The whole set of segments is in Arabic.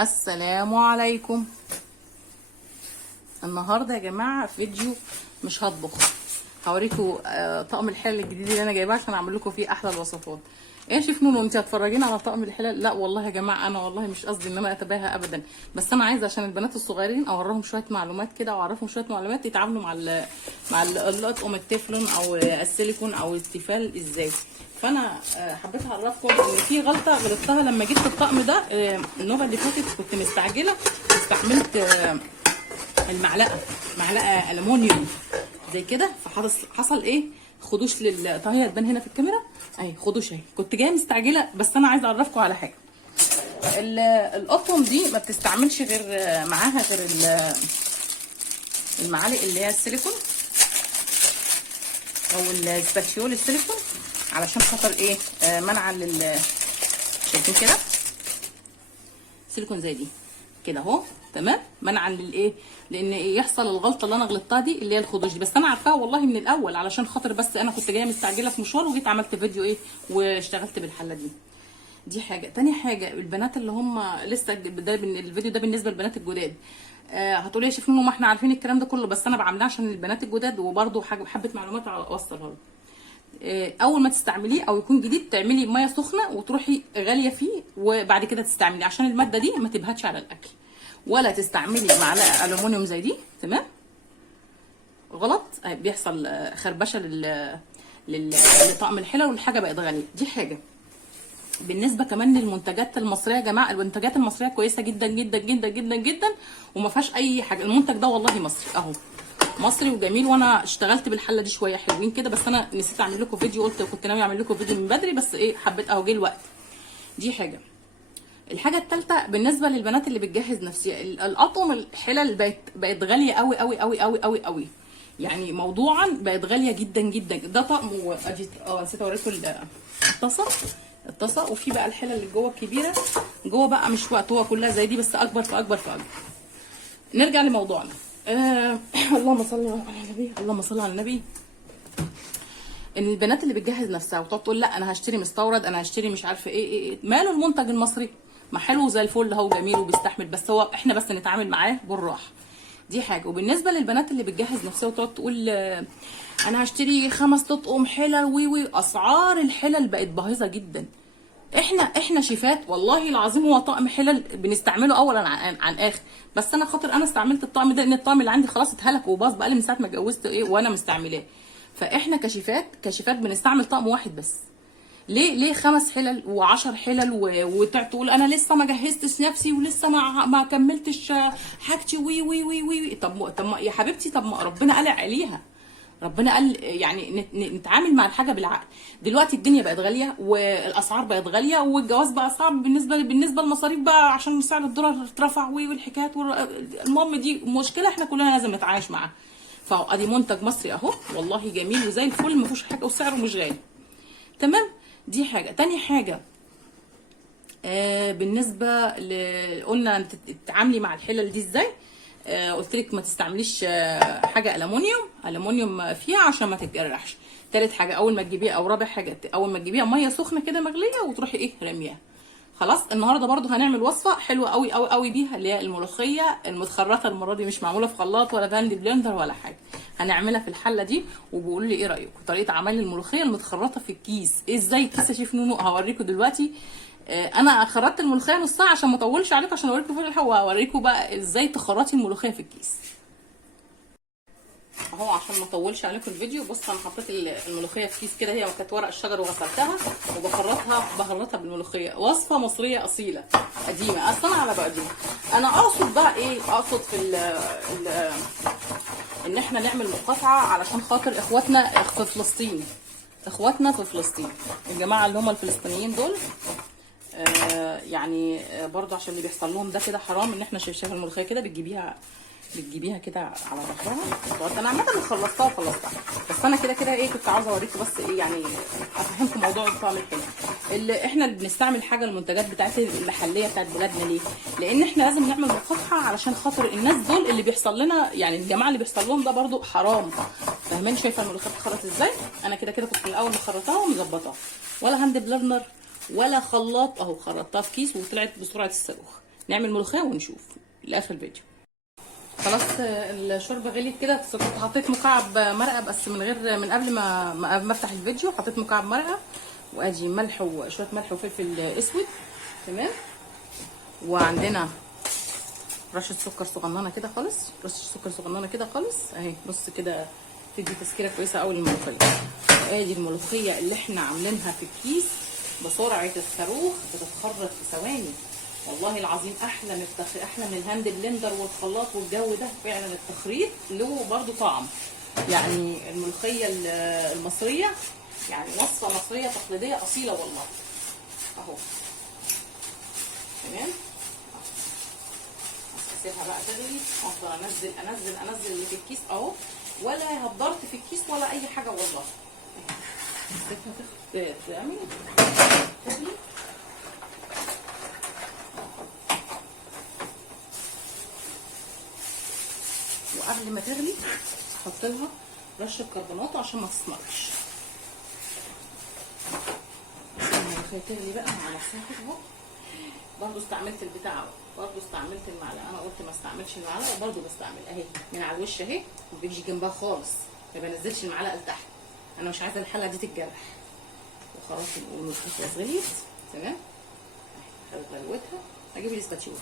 السلام عليكم. النهارده يا جماعه فيديو مش هطبخ، هوريكم طقم الحلل الجديد اللي انا جايباه عشان اعمل لكم فيه احلى الوصفات. ايه يا شيف نونو انت هتفرجينا على طقم الحلل؟ لا والله يا جماعه، انا والله مش قصدي ان انا اتباهى ابدا، بس انا عايزه عشان البنات الصغيرين اوريهم شويه معلومات كده واعرفهم شويه معلومات يتعاملوا مع الاطقم التeflon او السيليكون او التيفال ازاي. فانا حبيت اعرفكم ان في غلطه غلطتها لما جبت الطقم ده. النوبه اللي فاتت كنت مستعجله واستعملت معلقه الومنيوم زي كده، فحصل ايه؟ خدوش طهي هتبان هنا في الكاميرا اهي، خدوش اهي. كنت جايه مستعجله، بس انا عايزه اعرفكم على حاجه. الاطقم دي ما بتستعملش غير معاها غير المعالق اللي هي السيليكون او السباتيول السيليكون، علشان خاطر ايه؟ منعا شايفين كده سيليكون زي دي كده اهو، تمام، منعا للايه؟ لان يحصل الغلطه اللي انا غلطتها دي اللي هي الخدوش دي، بس انا عارفاها والله من الاول، علشان خاطر بس انا كنت جايه مستعجله في مشوار وجيت عملت فيديو ايه واشتغلت بالحله دي حاجه. تاني حاجه، البنات اللي هم لسه الفيديو ده بالنسبه للبنات الجداد. هتقولي يا شيف نونو ما احنا عارفين الكلام ده كله، بس انا بعملها عشان البنات الجداد وبرده حبه معلومات اوصلها لهم. اول ما تستعمليه او يكون جديد تعملي ميه سخنه وتروحي غاليه فيه، وبعد كده تستعملي عشان الماده دي ما تبهتش على الاكل، ولا تستعملي معلقه الومنيوم زي دي، تمام؟ غلط، بيحصل خربشه لطقم الحلل والحاجه بقت غاليه. دي حاجه. بالنسبه كمان للمنتجات المصريه يا جماعه، المنتجات المصريه كويسه جدا جدا جدا جدا جدا وما فيهاش اي حاجه. المنتج ده والله مصري اهو، مصري وجميل، وانا اشتغلت بالحله دي شويه حلوين كده، بس انا نسيت اعمل لكم فيديو، قلت كنت ناوي اعمل لكم فيديو من بدري، بس ايه حبيت اهو جه الوقت. دي حاجه. الحاجه الثالثه بالنسبه للبنات اللي بتجهز نفسها، الاطقم الحلل بقت غاليه قوي قوي قوي قوي قوي قوي، يعني موضوعا بقت غاليه جدا جدا. ده طقم نسيت اوريكم الطاسه، وفي بقى الحلل اللي جوه الكبيره جوه بقى، مش وقت هو كلها زي دي بس اكبر فاكبر فاكبر. نرجع لموضوعنا. اللهم صل على النبي، اللهم صل على النبي. ان البنات اللي بتجهز نفسها وتقعد تقول لا انا هشتري مستورد، انا هشتري مش عارفه ايه ماله المنتج المصري؟ ما حلو زي الفل اهو، جميل وبيستحمل، بس هو احنا بس نتعامل معاه بالراحه. دي حاجه. وبالنسبه للبنات اللي بتجهز نفسها وتقعد تقول انا هشتري 5 اطقم حلل اسعار الحلل بقت باهظه جدا. احنا شيفات والله العظيم، هو طقم حلل بنستعمله اولا عن اخر، بس انا خاطر انا استعملت الطقم ده لان الطقم اللي عندي خلاص اتهلك وباظ بقالي من ساعه ما اتجوزت وانا مستعملاه. فاحنا كشيفات بنستعمل طقم واحد بس. ليه 5 حلل و10 حلل وتقعد تقول انا لسه ما جهزتش نفسي ولسه ما كملتش حاجتي وي. طب يا حبيبتي، طب ما ربنا قال عليها، ربنا قال يعني نتعامل مع الحاجه بالعقل. دلوقتي الدنيا بقت غاليه والاسعار بقت غاليه والجواز بقى صعب بالنسبه للمصاريف بقى، عشان سعر الدولار اترفع والحكايات المهم دي مشكله احنا كلنا لازم نتعايش معاها. فادي منتج مصري اهو والله جميل وزي الفل، ما فيهوش حاجه وسعره مش غالي، تمام؟ دي حاجه. تاني حاجه، بالنسبه قلنا تتعاملي مع الحلل دي ازاي. قلت لك ما تستعمليش حاجه الومنيوم فيها عشان ما تتجرحش. تالت حاجه، اول ما تجيبيها او رابع حاجه، اول ما تجيبيها ميه سخنه كده مغليه وتروحي ايه رميها. خلاص. النهارده برضو هنعمل وصفه حلوه قوي قوي قوي بيها، اللي هي الملوخيه المتخرطه. المره دي مش معموله في خلاط ولا بهاند بلندر ولا حاجه، هنعملها في الحله دي. وبقولوا لي ايه رايكم طريقه عمل الملوخيه المتخرطه في الكيس. ازاي الكيس يا شيف نونو؟ هوريكم دلوقتي. انا خرطت الملوخيه نص ساعه عشان ما اطولش عليكم، عشان اوريكم في الحلقه، واوريكم بقى ازاي تخرطي الملوخيه في الكيس اهو عشان ما اطولش عليكم الفيديو. بص انا حطيت الملوخيه في كيس كده، هي كانت ورق الشجر وغسلتها بخرطها بالملوخيه. وصفه مصريه اصيله قديمه، اصلا على بقديمه. انا اقصد بقى ايه؟ اقصد في ان احنا نعمل مقاطعه علشان خاطر اخواتنا في فلسطين، الجماعه اللي هم الفلسطينيين دول. يعني برضه عشان اللي بيحصل لهم ده كده حرام. ان احنا شايفه الملوخيه كده بتجيبيها كده على ظهرها. انا عامه خلصتها وخلصتها، بس انا كده ايه كنت عاوزه اوريكم بس ايه، يعني افهمكم موضوع الطعم الحلو. اللي احنا بنستعمل حاجه المنتجات بتاعت المحليه بتاعت بلادنا. ليه؟ لان احنا لازم نعمل مقاطعه علشان خاطر الناس دول اللي بيحصل لنا، يعني الجماعه اللي بيحصل لهم ده برضو حرام. فاهمين؟ شايفه الملوخيه بتتخرط ازاي؟ انا كده كنت من الاول مخرطاها ومظبطاها، ولا هاند بلندر ولا خلاط اهو، خرطتها في كيس وطلعت بسرعه الصاروخ. نعمل ملوخيه ونشوف لاخر الفيديو. خلاص الشوربه غليت كده. كنت حطيت مكعب مرقه بس من قبل ما افتح الفيديو. حطيت مكعب مرقه، وادي ملح وشويه ملح وفلفل اسود. تمام. وعندنا رشه سكر صغننه كده خالص، رشه سكر صغننه كده خالص اهي، نص كده تدي تسكيره كويسه قوي للملوخيه. وادي الملوخيه اللي احنا عاملينها في الكيس بسرعه الصاروخ، بتتخرط في ثواني والله العظيم. احلى من الهاند بلندر والخلاط والجو ده. فعلا التخريط له برضو طعم. يعني الملوخيه المصريه يعني وصفه مصريه تقليديه اصيله والله. اهو تمام. اسيبها بقى تغلي، افضل انزل اللي في الكيس اهو، ولا هدرت في الكيس ولا اي حاجه والله. اسيبها تغلي. وقبل ما تغلي احط لها رشه كربونات عشان ما تصنعش. الملوخيه تغلي بقى مع نفسها كده اهو. برضه استعملت البتاع، برضه استعملت المعلقه. انا قلت ما استعملش المعلقه وبرضه بستعمل اهي من على الوش اهي، ما بيجي جنبها خالص، ما بنزلش المعلقه لتحت. انا مش عايزه الحله دي تتجرح. وخلاص الملوخيه غليت تمام. اهي غلوتها. هجيب الاسباتيولا.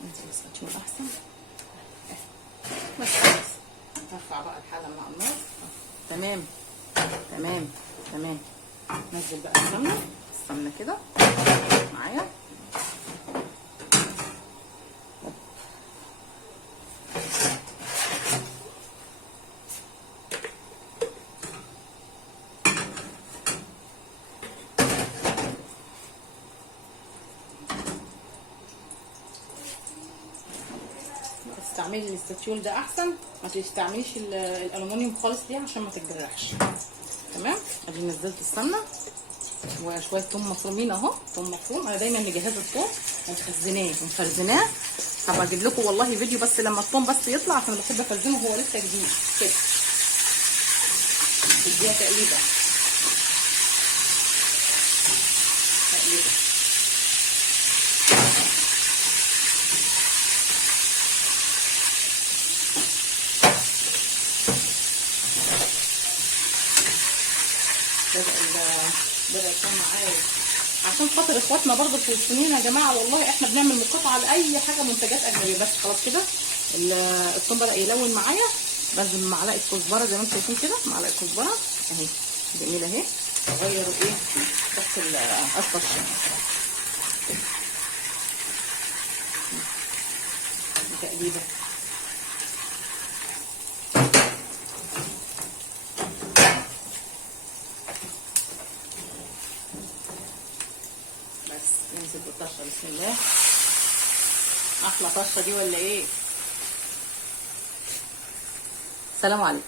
انزل الاسباتيولا احسن. بس هرفع بقى الحله من على النار. تمام تمام تمام. نزل بقى السمنه كده معايا. استعملي الاستاتيول ده احسن، ما تستعمليش الالومنيوم خالص ليه عشان ما تتجرحش. تمام. ادي نزلت السمنه وشويه ثوم مفرومين اهو. ثوم مفروم، انا دايما مجهزه الثوم ومخزناه. هبقى اجيب لكم والله فيديو بس لما الثوم بس يطلع، عشان بحب افرزنه وهو لسه جديد كده. تديها تقليبه. بدأ يكون معايا عشان خاطر اخواتنا برضه الفلسطينيين يا جماعه. والله احنا بنعمل مقاطعه لاي حاجه منتجات اجنبيه. بس خلاص كده الثوم بدأ يلون معايا. بنزل معلقه كزبره زي ما انتم شايفين كده، معلقه كزبره اهي جميله اهي. اغير ايه بس الطشه تقليبه. ننزل بالطشه. بسم الله. احلى طشه دي ولا ايه؟ السلام عليكم.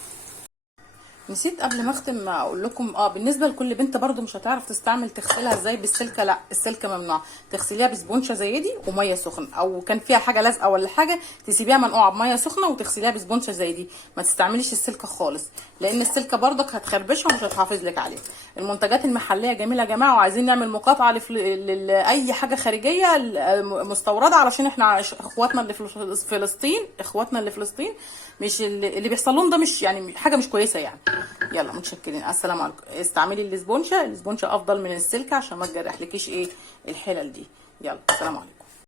نسيت قبل ما اختم اقول لكم بالنسبه لكل بنت برضو مش هتعرف تستعمل تغسلها ازاي بالسلكه. لا السلكه ممنوع. تغسليها بسبونشه زي دي وميه سخنه، او كان فيها حاجه لازقه ولا حاجه تسيبيها منقوعه بميه سخنه وتغسليها بسبونشه زي دي. ما تستعمليش السلكه خالص، لان السلكه برضك هتخربشها ومش هتحافظ لك عليها. المنتجات المحليه جميله يا جماعه، وعايزين نعمل مقاطعه لاي حاجه خارجيه مستورده، علشان احنا اخواتنا اللي في فلسطين مش اللي بيحصل لهم ده، مش يعني حاجه مش كويسه يعني. يلا متشكرين. السلام عليكم. استعملي الاسبونشه افضل من السلكه عشان ما تجرحلكيش ايه الحلل دي. يلا السلام عليكم.